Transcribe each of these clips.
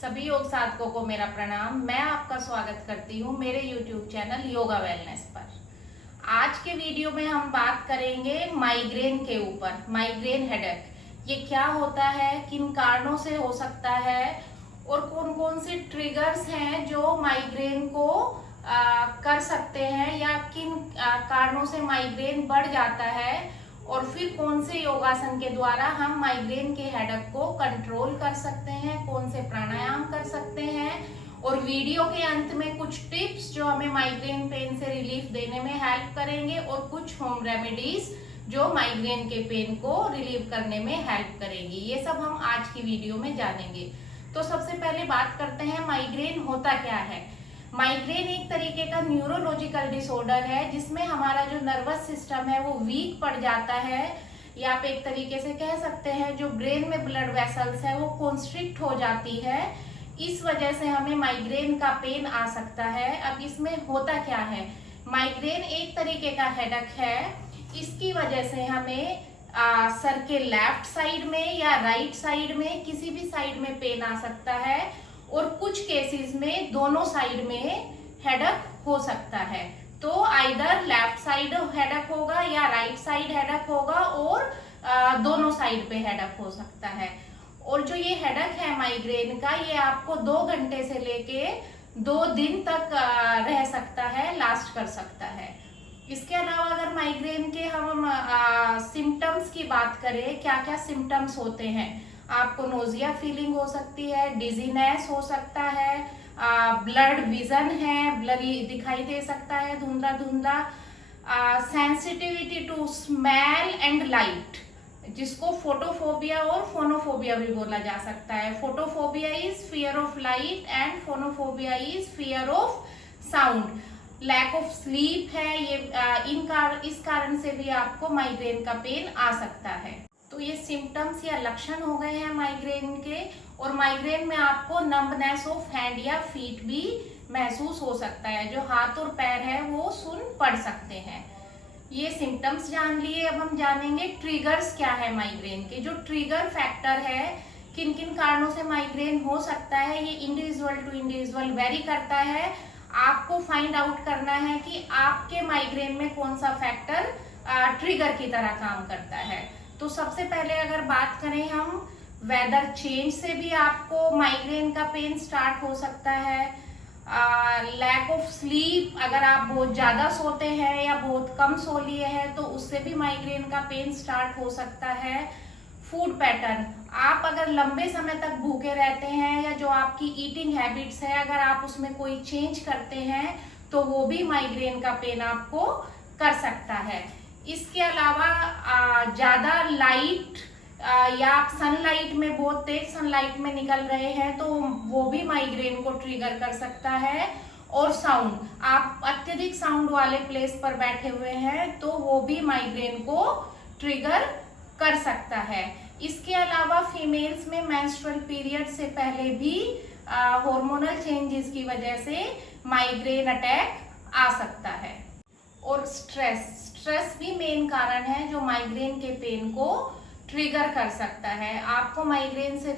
सभी योग साधकों को मेरा प्रणाम। मैं आपका स्वागत करती हूँ मेरे YouTube चैनल योगा वेलनेस पर। आज के वीडियो में हम बात करेंगे माइग्रेन के ऊपर। माइग्रेन हेडेक ये क्या होता है, किन कारणों से हो सकता है और कौन कौन से ट्रिगर्स हैं जो माइग्रेन को कर सकते हैं या किन कारणों से माइग्रेन बढ़ जाता है, और फिर कौन से योगासन के द्वारा हम माइग्रेन के हेडेक को कंट्रोल कर सकते हैं, कौन से प्राणायाम कर सकते हैं, और वीडियो के अंत में कुछ टिप्स जो हमें माइग्रेन पेन से रिलीफ देने में हेल्प करेंगे और कुछ होम रेमेडीज जो माइग्रेन के पेन को रिलीव करने में हेल्प करेंगी। ये सब हम आज की वीडियो में जानेंगे। तो सबसे पहले बात करते हैं माइग्रेन होता क्या है। माइग्रेन एक तरीके का न्यूरोलॉजिकल डिसऑर्डर है जिसमें हमारा जो नर्वस सिस्टम है वो वीक पड़ जाता है, या आप एक तरीके से कह सकते हैं जो ब्रेन में ब्लड वेसल्स है वो कॉन्स्ट्रिक्ट हो जाती है। इस वजह से हमें माइग्रेन का पेन आ सकता है। अब इसमें होता क्या है, माइग्रेन एक तरीके का हेडेक है। इसकी वजह से हमें सर के लेफ्ट साइड में या राइट साइड में किसी भी साइड में पेन आ सकता है, और कुछ केसेस में दोनों साइड में हेडेक हो सकता है। तो आइदर लेफ्ट साइड हेडेक होगा या राइट साइड हेडेक होगा, और दोनों साइड पे हेडेक हो सकता है। और जो ये हेडेक है माइग्रेन का, ये आपको 2 घंटे से लेके 2 दिन तक रह सकता है, लास्ट कर सकता है। इसके अलावा अगर माइग्रेन के हम सिम्टम्स की बात करें, क्या क्या सिम्टम्स होते हैं, आपको नोजिया फीलिंग हो सकती है, डिजीनेस हो सकता है, ब्लड विजन है, ब्लरी दिखाई दे सकता है, धुंधला धुंधला, sensitivity to smell and light, जिसको फोटोफोबिया और फोनोफोबिया भी बोला जा सकता है। Photophobia is fear of light and phonophobia is fear of sound. Lack of sleep है, ये इस कारण से भी आपको माइग्रेन का पेन आ सकता है। तो ये सिम्टम्स या लक्षण हो गए हैं माइग्रेन के। और माइग्रेन में आपको नंबनेस ऑफ हैंड या फीट भी महसूस हो सकता है, जो हाथ और पैर है वो सुन पड़ सकते हैं। ये सिम्टम्स जान लिए। अब हम जानेंगे ट्रिगर्स क्या है माइग्रेन के। जो ट्रिगर फैक्टर है, किन किन कारणों से माइग्रेन हो सकता है, ये इंडिविजुअल टू इंडिविजुअल वेरी करता है। आपको फाइंड आउट करना है कि आपके माइग्रेन में कौन सा फैक्टर ट्रिगर की तरह काम करता है। तो सबसे पहले अगर बात करें हम, वेदर चेंज से भी आपको माइग्रेन का पेन स्टार्ट हो सकता है। लैक ऑफ स्लीप, अगर आप बहुत ज्यादा सोते हैं या बहुत कम सो लिए हैं तो उससे भी माइग्रेन का पेन स्टार्ट हो सकता है। फूड पैटर्न, आप अगर लंबे समय तक भूखे रहते हैं या जो आपकी ईटिंग हैबिट्स है अगर आप उसमें कोई चेंज करते हैं तो वो भी माइग्रेन का पेन आपको कर सकता है। इसके अलावा ज्यादा लाइट या आप सनलाइट में, बहुत तेज सनलाइट में निकल रहे हैं तो वो भी माइग्रेन को ट्रिगर कर सकता है। और साउंड, आप अत्यधिक साउंड वाले प्लेस पर बैठे हुए हैं तो वो भी माइग्रेन को ट्रिगर कर सकता है। इसके अलावा फीमेल्स में मेंस्ट्रुअल पीरियड से पहले भी हार्मोनल चेंजेस की वजह से माइग्रेन अटैक आ सकता है। और स्ट्रेस भी मेन कारण है जो माइग्रेन के पेन को ट्रिगर कर सकता है। आपको माइग्रेन से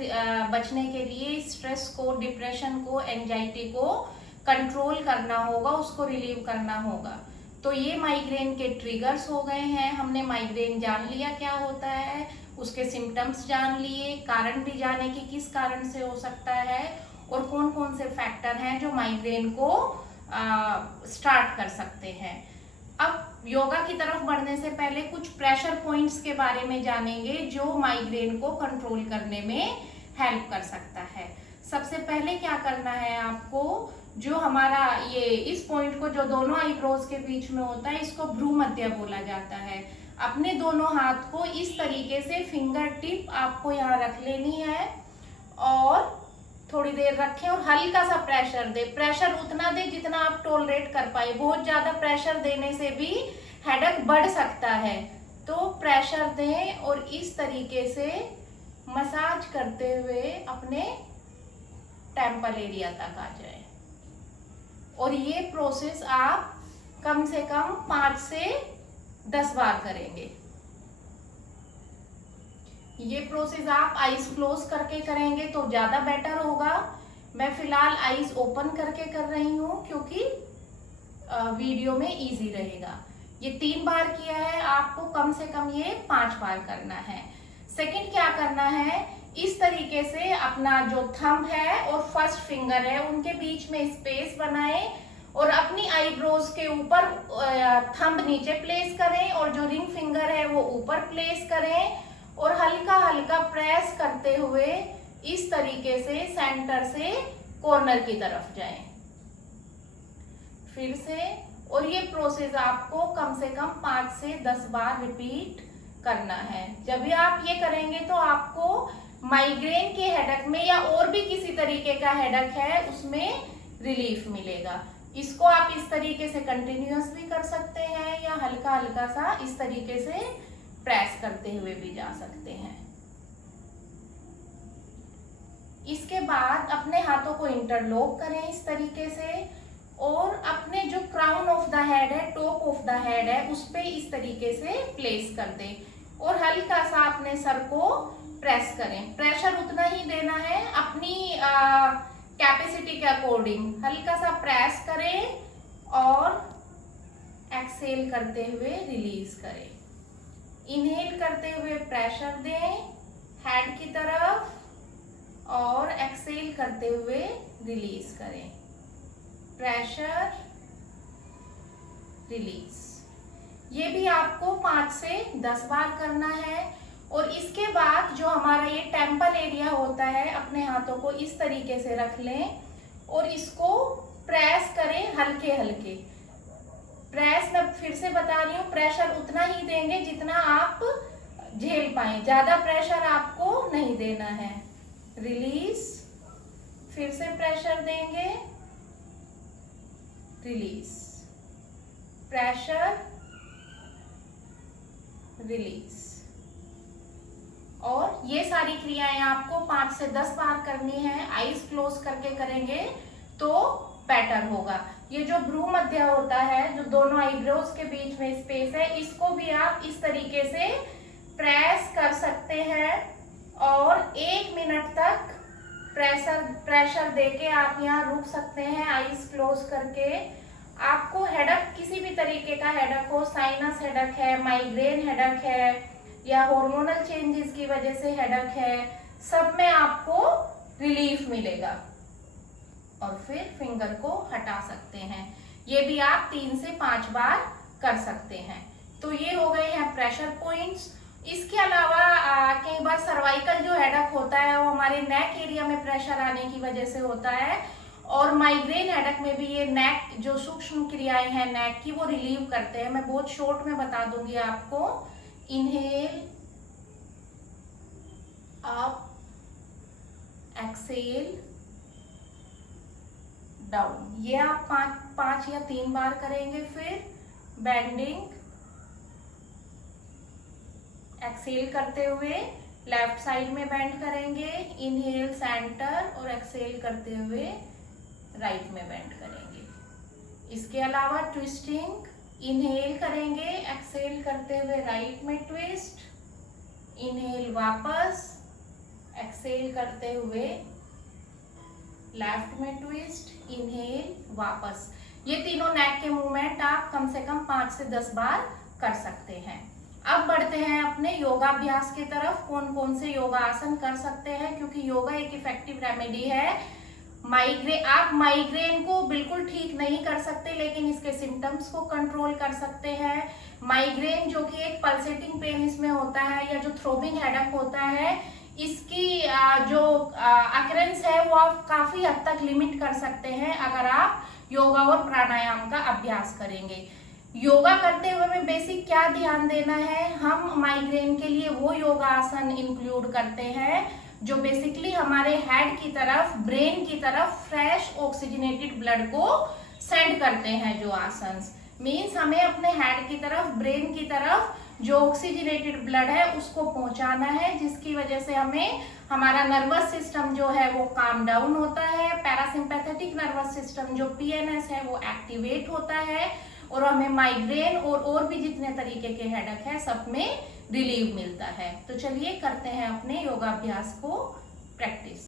बचने के लिए स्ट्रेस को, डिप्रेशन को, एंजाइटी को कंट्रोल करना होगा, उसको रिलीव करना होगा। तो ये माइग्रेन के ट्रिगर्स हो गए हैं। हमने माइग्रेन जान लिया क्या होता है, उसके सिम्टम्स जान लिए, कारण भी जाने कि किस कारण से हो सकता है, और कौन कौन से फैक्टर हैं जो माइग्रेन को स्टार्ट कर सकते हैं। अब योगा की तरफ बढ़ने से पहले कुछ प्रेशर पॉइंट्स के बारे में जानेंगे जो माइग्रेन को कंट्रोल करने में हेल्प कर सकता है। सबसे पहले क्या करना है आपको, जो हमारा ये इस पॉइंट को जो दोनों आईब्रोज के बीच में होता है इसको भ्रूमध्य बोला जाता है। अपने दोनों हाथ को इस तरीके से फिंगर टिप आपको यहाँ रख लेनी है और थोड़ी देर रखें और हल्का सा प्रेशर दे। प्रेशर उतना दे जितना आप टॉलरेट कर पाए, बहुत ज्यादा प्रेशर देने से भी हेडेक बढ़ सकता है। तो प्रेशर दें और इस तरीके से मसाज करते हुए अपने टेम्पल एरिया तक आ जाए। और ये प्रोसेस आप कम से कम 5 से 10 बार करेंगे। ये प्रोसेस आप आईज क्लोज करके करेंगे तो ज्यादा बेटर होगा। मैं फिलहाल आईज ओपन करके कर रही हूँ क्योंकि वीडियो में इजी रहेगा। ये 3 बार किया है, आपको कम से कम ये 5 बार करना है। सेकंड क्या करना है, इस तरीके से अपना जो थंब है और फर्स्ट फिंगर है उनके बीच में स्पेस बनाएं और अपनी आईब्रोज के ऊपर थंब नीचे प्लेस करें और जो रिंग फिंगर है वो ऊपर प्लेस करें और हल्का हल्का प्रेस करते हुए इस तरीके से सेंटर से कॉर्नर की तरफ जाएं। फिर से, और ये प्रोसेस आपको कम से कम 5 से 10 बार रिपीट करना है। जब भी आप ये करेंगे तो आपको माइग्रेन के हेडेक में या और भी किसी तरीके का हेडेक है उसमें रिलीफ मिलेगा। इसको आप इस तरीके से कंटिन्यूअस भी कर सकते हैं या हल्का हल्का सा इस तरीके से प्रेस करते हुए भी जा सकते हैं। इसके बाद अपने हाथों को इंटरलॉक करें इस तरीके से और अपने जो क्राउन ऑफ द हेड है, टॉप ऑफ द हेड है, उस पे इस तरीके से प्लेस कर दें और हल्का सा अपने सर को प्रेस करें। प्रेशर उतना ही देना है अपनी कैपेसिटी के अकॉर्डिंग। हल्का सा प्रेस करें और एक्सहेल करते हुए रिलीज करें। इनहेल करते हुए प्रेशर दें हेड की तरफ और एक्सहेल करते हुए रिलीज करें। Pressure, release. ये भी आपको 5 से 10 बार करना है। और इसके बाद जो हमारा ये टेम्पल एरिया होता है, अपने हाथों को इस तरीके से रख लें और इसको प्रेस करें हल्के हल्के। प्रेस मैं फिर से बता रही हूँ, प्रेशर उतना ही देंगे जितना आप झेल पाए, ज्यादा प्रेशर आपको नहीं देना है। रिलीज, फिर से प्रेशर देंगे, रिलीज, प्रेशर, रिलीज। और ये सारी क्रियाएं आपको 5 से 10 बार करनी है। आईज क्लोज करके करेंगे तो बेटर होगा। ये जो भ्रू मध्य होता है, जो दोनों आईब्रोज के बीच में स्पेस है, इसको भी आप इस तरीके से प्रेस कर सकते हैं और 1 मिनट तक प्रेशर देके आप यहाँ रुक सकते हैं आईज क्लोज करके। आपको हेडेक, किसी भी तरीके का हेडेक हो, साइनस हेडेक है, माइग्रेन हेडेक है या हार्मोनल चेंजेस की वजह से हेडेक है, सब में आपको रिलीफ मिलेगा। और फिर फिंगर को हटा सकते हैं। ये भी आप 3 से 5 बार कर सकते हैं। तो ये हो गए हैं प्रेशर पॉइंट्स। इसके अलावा कई बार सर्वाइकल जो हेडेक होता है वो हमारे नेक एरिया में प्रेशर आने की वजह से होता है और माइग्रेन हेडेक में भी ये नेक जो सूक्ष्म क्रियाएं हैं नेक की वो रिलीव करते हैं। मैं बहुत शॉर्ट में बता दूंगी आपको। Inhale, up, exhale, down. ये आप 5 या 3 बार करेंगे। फिर बेंडिंग, एक्सहेल करते हुए लेफ्ट साइड में बेंड करेंगे, इनहेल सेंटर और एक्सहेल करते हुए राइट में बेंड करेंगे। इसके अलावा ट्विस्टिंग, इनहेल करेंगे, एक्सहेल करते हुए राइट में ट्विस्ट, इनहेल वापस, एक्सहेल करते हुए लेफ्ट में ट्विस्ट, इनहेल वापस। ये तीनों नेक के मूवमेंट आप कम से कम 5 से 10 बार कर सकते हैं। अब बढ़ते हैं अपने योगाभ्यास की तरफ। कौन कौन से योगा आसन कर सकते हैं, क्योंकि योगा एक इफेक्टिव रेमेडी है। आप माइग्रेन को बिल्कुल ठीक नहीं कर सकते लेकिन इसके सिम्टम्स को कंट्रोल कर सकते हैं। माइग्रेन जो कि एक पल्सेटिंग पेन इसमें होता है या जो थ्रोबिंग हेडेक होता है, इसकी जो अकरेंस है वो आप काफी हद तक लिमिट कर सकते हैं अगर आप योगा और प्राणायाम का अभ्यास करेंगे। योगा करते हुए में बेसिक क्या ध्यान देना है, हम माइग्रेन के लिए वो योगा आसन इंक्लूड करते हैं जो बेसिकली हमारे हेड की तरफ, ब्रेन की तरफ फ्रेश ऑक्सीजनेटेड ब्लड को सेंड करते हैं। जो आसन मीन्स हमें अपने हेड की तरफ, ब्रेन की तरफ जो ऑक्सीजनेटेड ब्लड है उसको पहुंचाना है, जिसकी वजह से हमें हमारा नर्वस सिस्टम जो है वो काम डाउन होता है। पैरासिम्पैथेटिक नर्वस सिस्टम जो पीएनएस है वो एक्टिवेट होता है और हमें माइग्रेन और भी जितने तरीके के हेडेक है सब में रिलीव मिलता है। तो चलिए करते हैं अपने योगाभ्यास को प्रैक्टिस।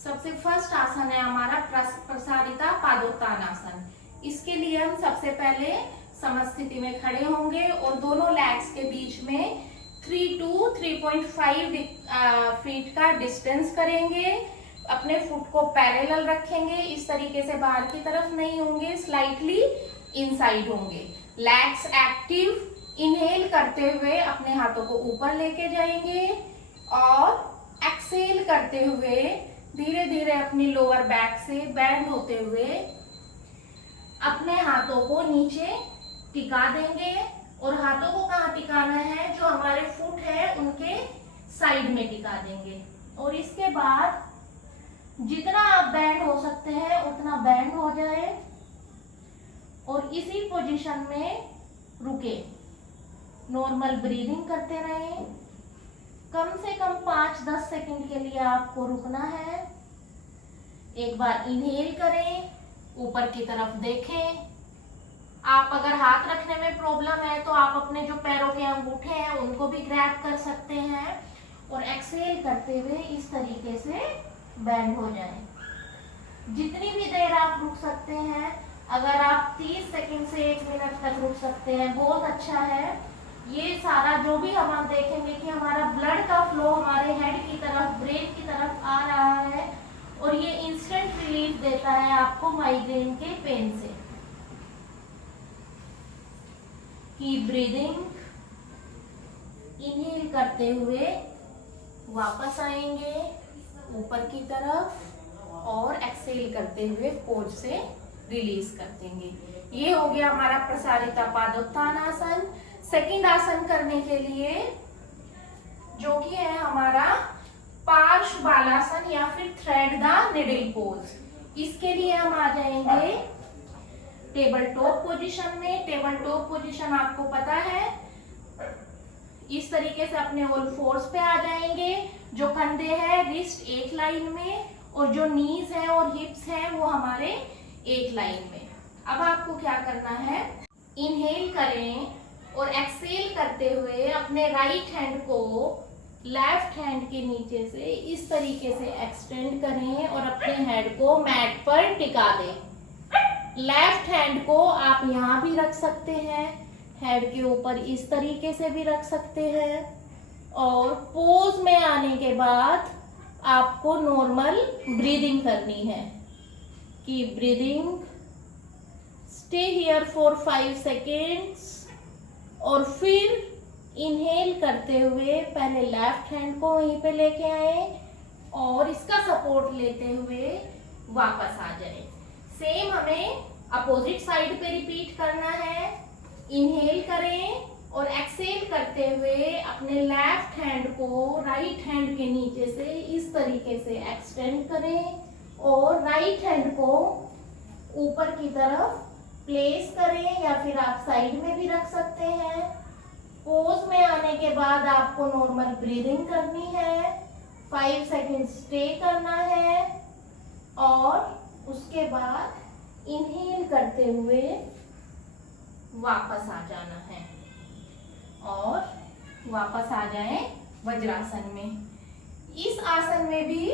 सबसे फर्स्ट आसन है हमारा प्रसारिता पादोत्तानासन। इसके लिए हम सबसे पहले समस्थिति में खड़े होंगे और दोनों लेग्स के बीच में 3 to 3.5 फीट का डिस्टेंस करेंगे। अपने फुट को पैरेलल रखेंगे, इस तरीके से बाहर की तरफ नहीं होंगे, स्लाइटली इनसाइड होंगे। Legs active. इनहेल करते हुए अपने हाथों को ऊपर लेके जाएंगे और एक्सहेल करते हुए धीरे धीरे अपनी लोअर बैक से बेंड होते हुए अपने हाथों को नीचे टिका देंगे। और हाथों को कहाँ टिकाना है, जो हमारे फुट है उनके साइड में टिका देंगे। और इसके बाद जितना आप बैंड हो सकते हैं उतना बैंड हो जाए और इसी पोजीशन में रुके। नॉर्मल ब्रीदिंग करते रहें। कम से कम 5-10 सेकंड के लिए आपको रुकना है। एक बार इनहेल करें, ऊपर की तरफ देखें। आप अगर हाथ रखने में प्रॉब्लम है तो आप अपने जो पैरों के अंगूठे हैं उनको भी ग्रैब कर सकते हैं और एक्सहेल करते हुए इस तरीके से बैंड हो जाएं। जितनी भी देर आप रुक सकते हैं, अगर आप 30 सेकंड से 1 मिनट तक रुक सकते हैं बहुत अच्छा है। ये सारा जो भी हम देखेंगे कि हमारा ब्लड का फ्लो हमारे हेड की तरफ, ब्रेन की तरफ आ रहा है और ये इंस्टेंट रिलीफ देता है आपको माइग्रेन के पेन से। Keep breathing. इनहेल करते हुए वापस आएंगे ऊपर की तरफ और एक्सहेल करते हुए पोज से रिलीज कर देंगे। ये हो गया हमारा प्रसारिता पादोत्तानासन। सेकंड आसन करने के लिए जो कि है हमारा पार्श्व बालासन या फिर थ्रेड द निडल पोज। इसके लिए हम आ जाएंगे टेबल टॉप पोजीशन में। टेबल टॉप पोजीशन आपको पता है, इस तरीके से अपने ऑल फोर्स पे आ जाएंगे। जो कंधे हैं रिस्ट एक लाइन में और जो नीज है और हिप्स हैं वो हमारे एक लाइन में। अब आपको क्या करना है, इनहेल करें और एक्सहेल करते हुए अपने राइट हैंड को लेफ्ट हैंड के नीचे से इस तरीके से एक्सटेंड करें और अपने हेड को मैट पर टिका दें। लेफ्ट हैंड को आप यहाँ भी रख सकते हैं, हेड के ऊपर इस तरीके से भी रख सकते हैं। और पोज में आने के बाद आपको नॉर्मल ब्रीदिंग करनी है। Keep breathing. Stay here for 5 seconds और फिर इनहेल करते हुए पहले लेफ्ट हैंड को वहीं पे लेके आए और इसका सपोर्ट लेते हुए वापस आ जाए। सेम हमें अपोजिट साइड पे रिपीट करना है। इनहेल करें और एक्सहेल करते हुए अपने लेफ्ट हैंड को राइट हैंड के नीचे से इस तरीके से एक्सटेंड करें और राइट हैंड को ऊपर की तरफ प्लेस करें या फिर आप साइड में भी रख सकते हैं। पोज में आने के बाद आपको नॉर्मल ब्रीदिंग करनी है, 5 सेकेंड स्टे करना है और उसके बाद इनहेल करते हुए वापस आ जाना है और वापस आ जाए वज्रासन में। इस आसन में भी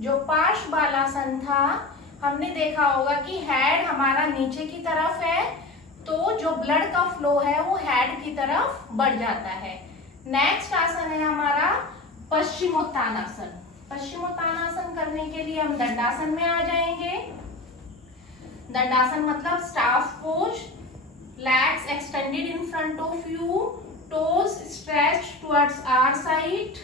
जो पार्श्व बालासन था, हमने देखा होगा कि हेड हमारा नीचे की तरफ है तो जो ब्लड का फ्लो है वो हेड की तरफ बढ़ जाता है। नेक्स्ट आसन है हमारा पश्चिमोत्तानासन। पश्चिमोत्तानासन करने के लिए हम दंडासन में आ जाएंगे। दंडासन मतलब staff pose. Legs extended in front of you, toes stretched towards our side,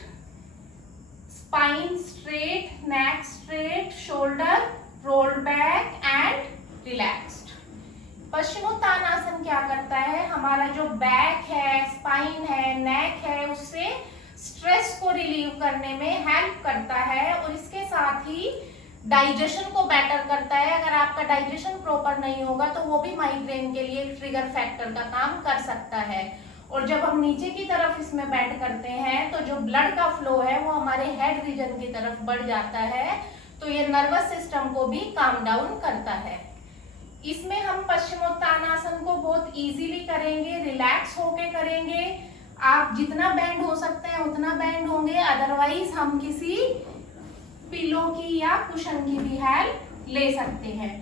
spine straight, neck straight, shoulder rolled back and relaxed. Paschimottanasana क्या करता है, हमारा जो बैक है, स्पाइन है, नेक है, उससे स्ट्रेस को रिलीव करने में हेल्प करता है और इसके साथ ही डाइजेशन को बेटर करता है। अगर आपका डाइजेशन प्रॉपर नहीं होगा तो वो भी माइग्रेन के लिए ट्रिगर फैक्टर का काम कर सकता है। और जब हम नीचे की तरफ इसमें बेंड करते हैं तो जो ब्लड का फ्लो है वो हमारे हेड रीजन की तरफ बढ़ जाता है, तो ये नर्वस सिस्टम को भी काम डाउन करता है। इसमें हम पश्चिमोत्तानासन को बहुत इजीली करेंगे, रिलैक्स होके करेंगे। आप जितना बैंड हो सकते हैं उतना बैंड होंगे, अदरवाइज हम किसी पिलो की या कुशन की भी हेल्प ले सकते हैं।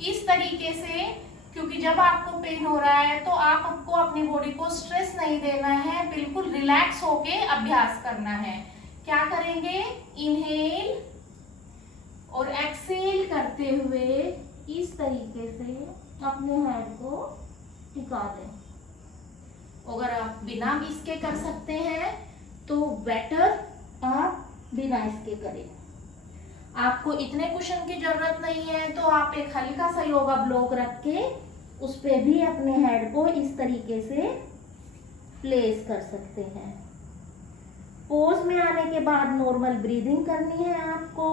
इस तरीके से, क्योंकि जब आपको पेन हो रहा है तो आपको अपनी बॉडी को स्ट्रेस नहीं देना है, बिल्कुल रिलैक्स होके अभ्यास करना है। क्या करेंगे, इनहेल और एक्सेल करते हुए इस तरीके से अपने हेड को टिका दें। अगर आप बिना इसके कर सकते हैं तो बेटर आप बिना इसके करें। आपको इतने कुशन की जरूरत नहीं है तो आप एक हल्का सा योगा ब्लॉक रख के उस पे भी अपने हेड को इस तरीके से प्लेस कर सकते हैं। पोज में आने के बाद नॉर्मल ब्रीदिंग करनी है आपको।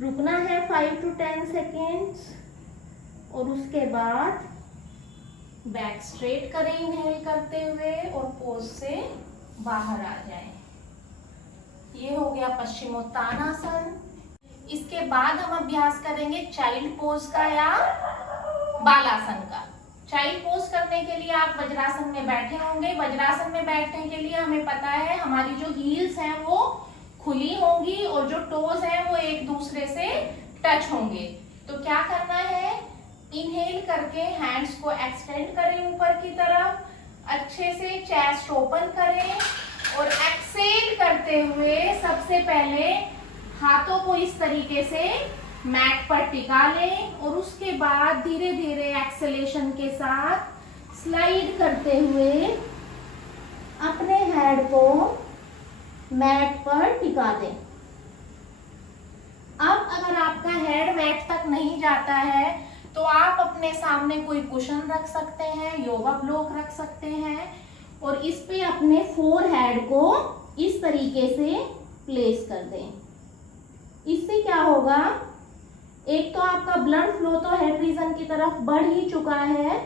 रुकना है 5 to 10 सेकेंड्स और उसके बाद बैक स्ट्रेट करें इनहेल करते हुए और पोज से बाहर आ जाएं। ये हो गया पश्चिमोत्तानासन। इसके बाद हम अभ्यास करेंगे चाइल्ड पोज का या बालासन का। चाइल्ड पोज करने के लिए आप वज्रासन में बैठे होंगे। वज्रासन में बैठने के लिए हमें पता है हमारी जो हील्स हैं वो खुली होंगी और जो टोज हैं वो एक दूसरे से टच होंगे। तो क्या करना है, इनहेल करके हैंड्स को एक्सटेंड करें ऊपर की तरफ, अच्छे से चेस्ट ओपन करें और एक्सेल करते हुए सबसे पहले हाथों को इस तरीके से मैट पर टिका लें और उसके बाद धीरे धीरे एक्सेलेशन के साथ स्लाइड करते हुए अपने हेड को मैट पर टिका दें। अब अगर आपका हेड मैट तक नहीं जाता है तो आप अपने सामने कोई कुशन रख सकते हैं, योगा ब्लॉक रख सकते हैं और इस पे अपने फोरहेड को इस तरीके से प्लेस कर दें। इससे क्या होगा, एक तो आपका ब्लड फ्लो तो हेड रीजन की तरफ बढ़ ही चुका है।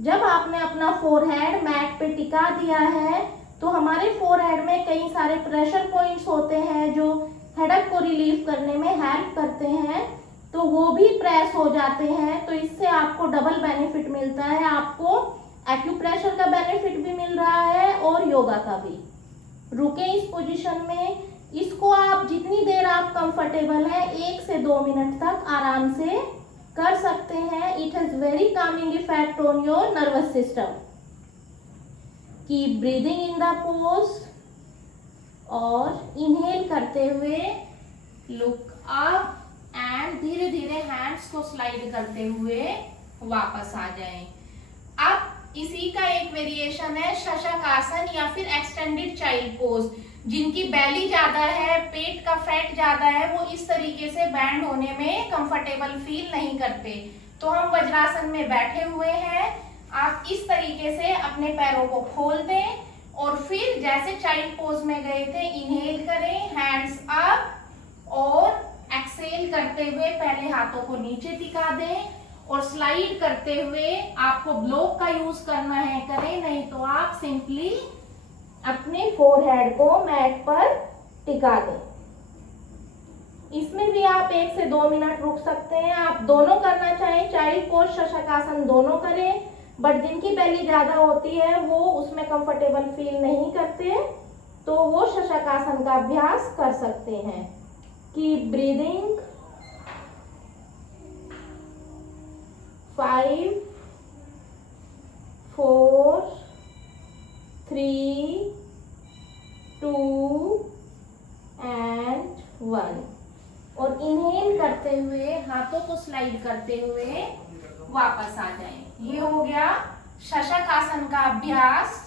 जब आपने अपना फोरहेड मैट पे टिका दिया है तो हमारे फोरहेड में कई सारे प्रेशर पॉइंट्स होते हैं जो हेडेक को रिलीव करने में हेल्प करते हैं, तो वो भी प्रेस हो जाते हैं। तो इससे आपको डबल बेनिफिट मिलता है, आपको एक्यूप्रेशर का बेनिफिट भी मिल रहा है और योगा का भी। रुके इस पोजीशन में, इसको आप जितनी देर आप कंफर्टेबल है 1 से 2 मिनट तक आराम से कर सकते हैं। It has very Kameng effect on your nervous system. Keep breathing in the pose और इनहेल करते हुए लुक अप एंड धीरे धीरे हैंड्स को स्लाइड करते हुए वापस आ जाएं। अब इसी का एक वेरिएशन है शशकासन या फिर एक्सटेंडेड चाइल्ड पोज। जिनकी बेली ज्यादा है, पेट का फैट ज्यादा है, वो इस तरीके से बैंड होने में कंफर्टेबल फील नहीं करते। तो हम वज्रासन में बैठे हुए हैं, आप इस तरीके से अपने पैरों को खोल दें और फिर जैसे चाइल्ड पोज में गए थे इनहेल करें, हैंड्स अप और एक्सेल करते हुए पहले हाथों को नीचे टिका दें और स्लाइड करते हुए आपको ब्लॉक का यूज करना है करें, नहीं तो आप सिंपली अपने फोरहेड को मैट पर टिका दें। इसमें भी आप 1 से 2 मिनट रुक सकते हैं। आप दोनों करना चाहें, चाइल्ड पोज शशकासन दोनों करें, बट जिनकी बेली ज्यादा होती है वो उसमें कंफर्टेबल फील नहीं करते तो वो शशकासन का अभ्यास कर सकते हैं। कीप ब्रीदिंग 5 4 3 2 and 1 और इनहेल करते हुए हाथों को स्लाइड करते हुए वापस आ जाएं। ये हो गया शशकासन का अभ्यास।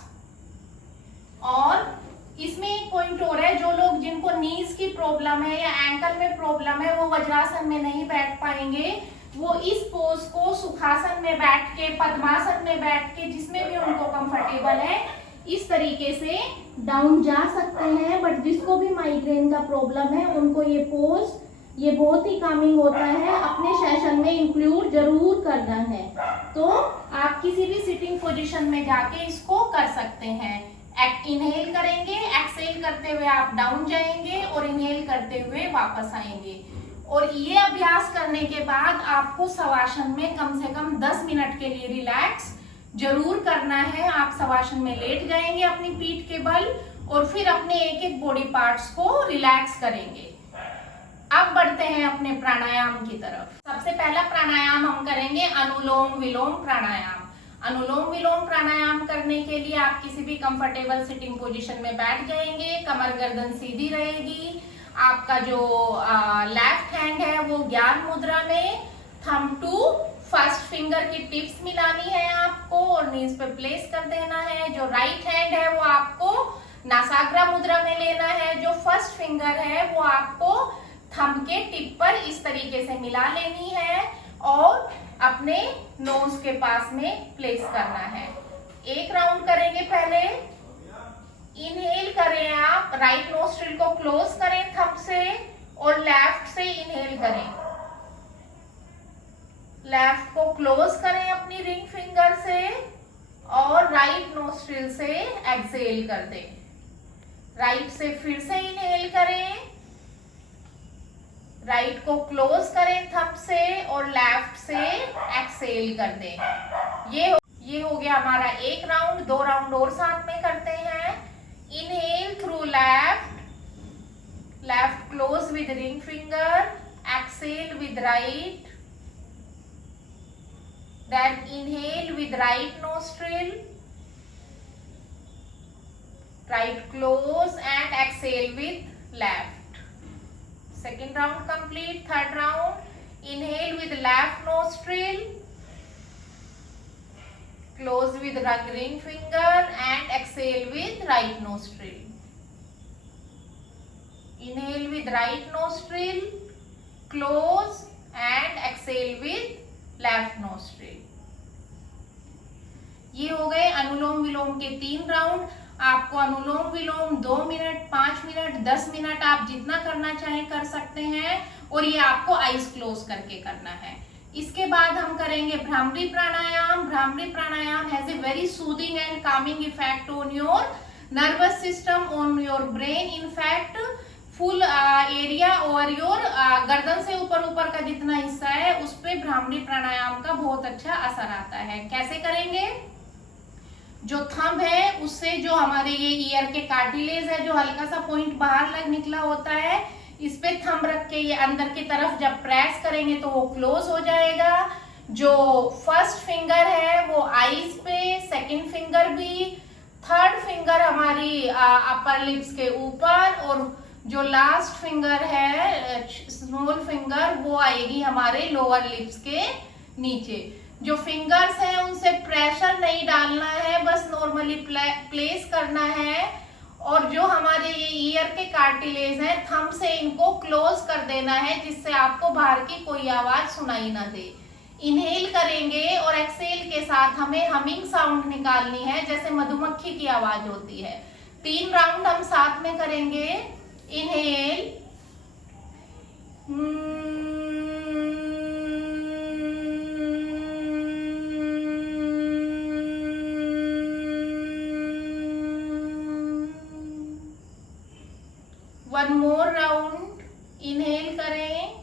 और इसमें एक पॉइंट और है, जो लोग जिनको नीज की प्रॉब्लम है या एंकल में प्रॉब्लम है वो वज्रासन में नहीं बैठ पाएंगे, वो इस पोज को सुखासन में बैठ के, पद्मासन में बैठ के, जिसमें भी उनको कंफर्टेबल है इस तरीके से डाउन जा सकते हैं। बट जिसको भी माइग्रेन का प्रॉब्लम है उनको ये पोज ये बहुत ही कामिंग होता है, अपने सेशन में इंक्लूड जरूर करना है। तो आप किसी भी सिटिंग पोजीशन में जाके इसको कर सकते हैं। इनहेल करेंगे, एक्सेल करते हुए आप डाउन जाएंगे और इनहेल करते हुए वापस आएंगे। और ये अभ्यास करने के बाद आपको शवासन में कम से कम 10 मिनट के लिए रिलैक्स जरूर करना है। आप शवासन में लेट जाएंगे अपनी पीठ के बल और फिर अपने एक एक बॉडी पार्ट्स को रिलैक्स करेंगे। अब बढ़ते हैं अपने प्राणायाम की तरफ। सबसे पहला प्राणायाम हम करेंगे अनुलोम विलोम प्राणायाम। अनुलोम विलोम प्राणायाम करने के लिए आप किसी भी कंफर्टेबल सिटिंग पोजीशन में बैठ जाएंगे, कमर गर्दन सीधी रहेगी, आपका जो लेफ्ट हैंड है वो ज्ञान मुद्रा में, थंब टू फर्स्ट फिंगर की टिप्स मिलानी है आपको और नीज पे प्लेस कर देना है। जो राइट हैंड है वो आपको नासाग्रा मुद्रा में लेना है। जो फर्स्ट फिंगर है वो आपको थंब के टिप पर इस तरीके से मिला लेनी है और अपने नोज के पास में प्लेस करना है। एक राउंड करेंगे। पहले इनहेल करें, आप राइट नोस्ट्रिल को क्लोज करें थंब से और लेफ्ट से इनहेल करें। लेफ्ट को क्लोज करें अपनी रिंग फिंगर से और राइट नोस्ट्रिल से एक्सहेल कर दें। राइट से फिर से इनहेल करें, राइट को क्लोज करें थंब से और लेफ्ट से एक्सहेल कर दें। ये हो गया हमारा एक राउंड। 2 राउंड और साथ में करते हैं। Inhale through left, left close with ring finger, exhale with right, then inhale with right nostril, right close and exhale with left. Second round complete. Third round, inhale with left nostril, close with ring finger and exhale with right nostril. Inhale with right nostril, close and exhale with left nostril. ये हो गए अनुलोम विलोम के 3 round. आपको अनुलोम विलोम 2 minute, 5 minute, 10 minute आप जितना करना चाहें कर सकते हैं और ये आपको आईज क्लोज करके करना है। इसके बाद हम करेंगे Bhramari pranayama. Bhramari pranayama has a very soothing and calming effect on your nervous system, on your brain. In fact full area और योर गर्दन से ऊपर का जितना हिस्सा है उस पे भ्रामरी प्राणायाम का बहुत अच्छा असर आता है। कैसे करेंगे? जो थंब है उससे जो हमारे ये ईयर के कार्टिलेज है, जो हल्का सा पॉइंट बाहर निकला होता है, इस पे थंब रख के ये अंदर की तरफ जब प्रेस करेंगे तो वो क्लोज हो जाएगा। जो फर्स्ट फिंगर है वो आईज पे, सेकंड फिंगर भी, थर्ड फिंगर हमारी अपर लिप्स के ऊपर और जो लास्ट फिंगर है स्मॉल फिंगर वो आएगी हमारे लोअर लिप्स के नीचे। जो फिंगर्स हैं उनसे प्रेशर नहीं डालना है, बस नॉर्मली प्लेस करना है और जो हमारे ये ईयर के कार्टिलेज हैं थंब से इनको क्लोज कर देना है जिससे आपको बाहर की कोई आवाज सुनाई ना दे। इनहेल करेंगे और एक्सहेल के साथ हमें हमिंग साउंड निकालनी है जैसे मधुमक्खी की आवाज होती है। 3 राउंड हम साथ में करेंगे। Inhale, one more round. Inhale करें,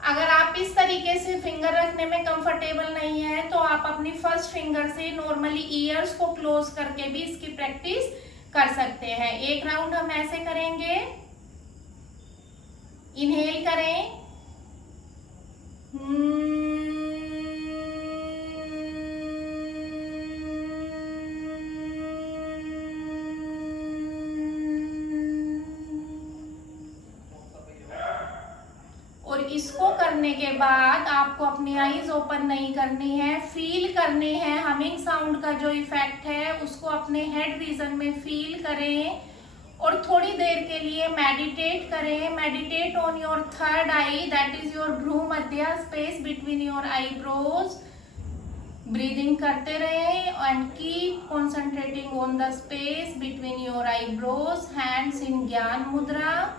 अगर आप इस तरीके से फिंगर रखने में कंफर्टेबल नहीं है तो आप अपनी फर्स्ट फिंगर से नॉर्मली ईयर्स को क्लोज करके भी इसकी प्रैक्टिस कर सकते हैं। एक राउंड हम ऐसे करेंगे। इनहेल करें, और इसको करने के बाद आपको अपनी आईज ओपन नहीं करनी है, फील करनी है हमिंग साउंड का जो इफेक्ट है उसको अपने हेड रीजन में फील करें और थोड़ी देर के लिए मेडिटेट करें। Meditate on your third eye, that is your भ्रू मध्य, space between your eyebrows. Breathing करते रहें and keep concentrating on the space between your eyebrows, hands in gyan mudra.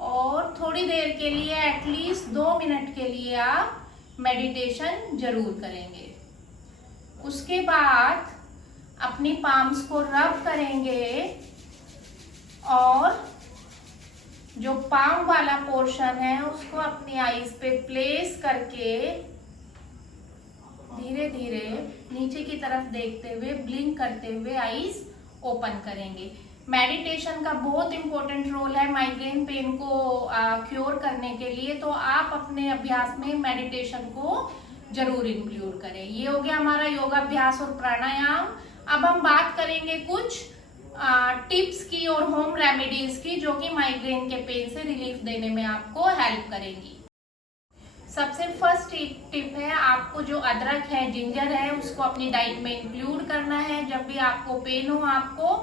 और थोड़ी देर के लिए एटलीस्ट 2 मिनट के लिए आप मेडिटेशन जरूर करेंगे। उसके बाद अपनी पाम्स को रब करेंगे और जो पाम वाला पोर्शन है उसको अपनी आईज पे प्लेस करके धीरे धीरे नीचे की तरफ देखते हुए ब्लिंक करते हुए आईज ओपन करेंगे। मेडिटेशन का बहुत इंपॉर्टेंट रोल है माइग्रेन पेन को क्योर करने के लिए, तो आप अपने अभ्यास में मेडिटेशन को जरूर इंक्लूड करें। ये हो गया हमारा योगाभ्यास और प्राणायाम। अब हम बात करेंगे कुछ टिप्स की और होम रेमेडीज की जो कि माइग्रेन के पेन से रिलीफ देने में आपको हेल्प करेंगी। सबसे फर्स्ट टिप है, आपको जो अदरक है, जिंजर है, उसको अपनी डाइट में इंक्लूड करना है। जब भी आपको पेन हो आपको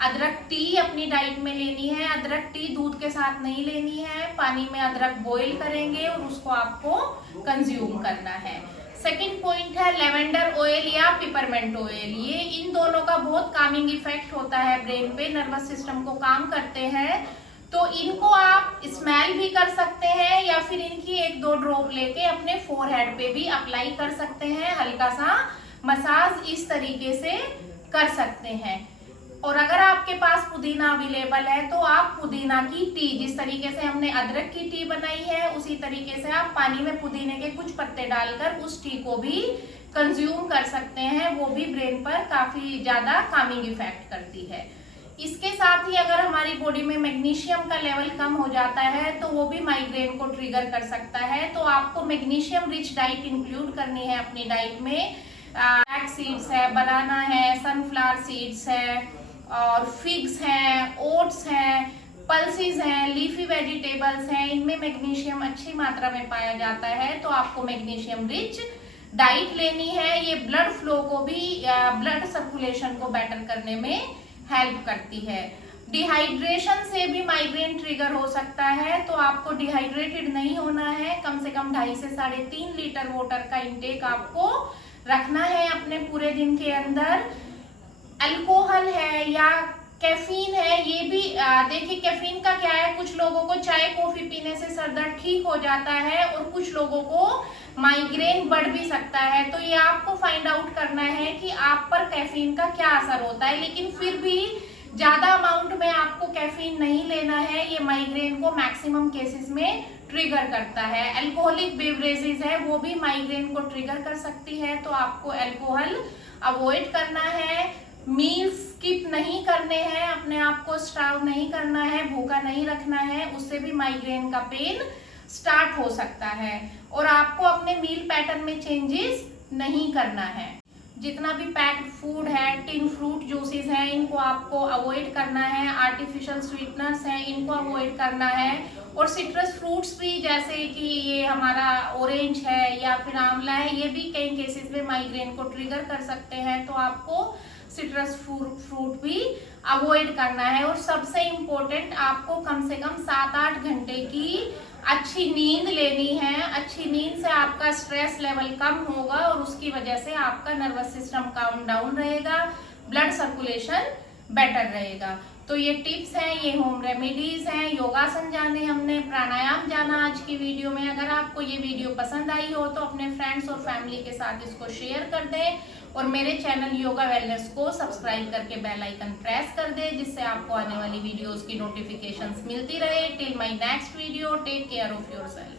अदरक टी अपनी डाइट में लेनी है। अदरक टी दूध के साथ नहीं लेनी है, पानी में अदरक बॉईल करेंगे और उसको आपको कंज्यूम करना है। सेकंड पॉइंट है लेवेंडर ऑयल या पिपरमेंट ऑयल। ये इन दोनों का बहुत कामिंग इफेक्ट होता है ब्रेन पे, नर्वस सिस्टम को काम करते हैं। तो इनको आप स्मेल भी कर सकते हैं या फिर इनकी 1-2 ड्रॉप लेके अपने फोरहेड पे भी अप्लाई कर सकते हैं। हल्का सा मसाज इस तरीके से कर सकते हैं। और अगर आपके पास पुदीना अवेलेबल है तो आप पुदीना की टी, जिस तरीके से हमने अदरक की टी बनाई है उसी तरीके से आप पानी में पुदीने के कुछ पत्ते डालकर उस टी को भी कंज्यूम कर सकते हैं। वो भी ब्रेन पर काफी ज्यादा कामिंग इफेक्ट करती है। इसके साथ ही अगर हमारी बॉडी में मैग्नीशियम का लेवल कम हो जाता है तो वो भी माइग्रेन को ट्रिगर कर सकता है। तो आपको मैग्नीशियम रिच डाइट इंक्लूड करनी है अपनी डाइट में। फ्लैक्स सीड्स है, बनाना है, सनफ्लावर सीड्स है और फिग्स हैं, ओट्स हैं, पल्सेस हैं, लीफी वेजिटेबल्स हैं। इनमें मैग्नीशियम अच्छी मात्रा में पाया जाता है, तो आपको मैग्नीशियम रिच डाइट लेनी है। ये ब्लड फ्लो को भी, ब्लड सर्कुलेशन को बेटर करने में हेल्प करती है। डिहाइड्रेशन से भी माइग्रेन ट्रिगर हो सकता है, तो आपको डिहाइड्रेटेड नहीं होना है। कम से कम 2.5 से 3.5 लीटर वाटर का इंटेक आपको रखना है अपने पूरे दिन के अंदर। अल्कोहल है या कैफीन है, ये भी देखिए कैफीन का क्या है, कुछ लोगों को चाय कॉफी पीने से सर दर्द ठीक हो जाता है और कुछ लोगों को माइग्रेन बढ़ भी सकता है। तो ये आपको फाइंड आउट करना है कि आप पर कैफीन का क्या असर होता है। लेकिन फिर भी ज्यादा अमाउंट में आपको कैफीन नहीं लेना है, ये माइग्रेन को मैक्सिमम केसेस में ट्रिगर करता है। अल्कोहलिक बेवरेजेस है वो भी माइग्रेन को ट्रिगर कर सकती है, तो आपको अल्कोहल अवॉइड करना है। मील स्किप नहीं करने हैं, अपने आप को स्टार्व नहीं करना है, भूखा नहीं रखना है, उससे भी माइग्रेन का पेन स्टार्ट हो सकता है। और आपको अपने मील पैटर्न में चेंजेस नहीं करना है। जितना भी पैक्ड फूड है, टिन फ्रूट जूसेस हैं, इनको आपको अवॉइड करना है। आर्टिफिशियल स्वीटनर्स हैं, इनको अवॉइड करना है। और सिट्रस फ्रूट्स भी, जैसे कि ये हमारा ऑरेंज है या फिर आंवला है, ये भी कई केसेस में माइग्रेन को ट्रिगर कर सकते हैं, तो आपको सिट्रस फ्रूट भी अवॉइड करना है। और सबसे इम्पोर्टेंट, आपको कम से कम 7-8 घंटे की अच्छी नींद लेनी है। अच्छी नींद से आपका स्ट्रेस लेवल कम होगा और उसकी वजह से आपका नर्वस सिस्टम काम डाउन रहेगा, ब्लड सर्कुलेशन बेटर रहेगा। तो ये टिप्स हैं, ये होम रेमेडीज हैं। योगासन जाने हमने, प्राणायाम जाना आज की वीडियो में। अगर आपको ये वीडियो पसंद आई हो तो अपने फ्रेंड्स और फैमिली के साथ इसको शेयर कर दें और मेरे चैनल योगा वेलनेस को सब्सक्राइब करके बेल आइकन प्रेस कर दें, जिससे आपको आने वाली वीडियोस की नोटिफिकेशंस मिलती रहे। Till my next video, take care of yourself.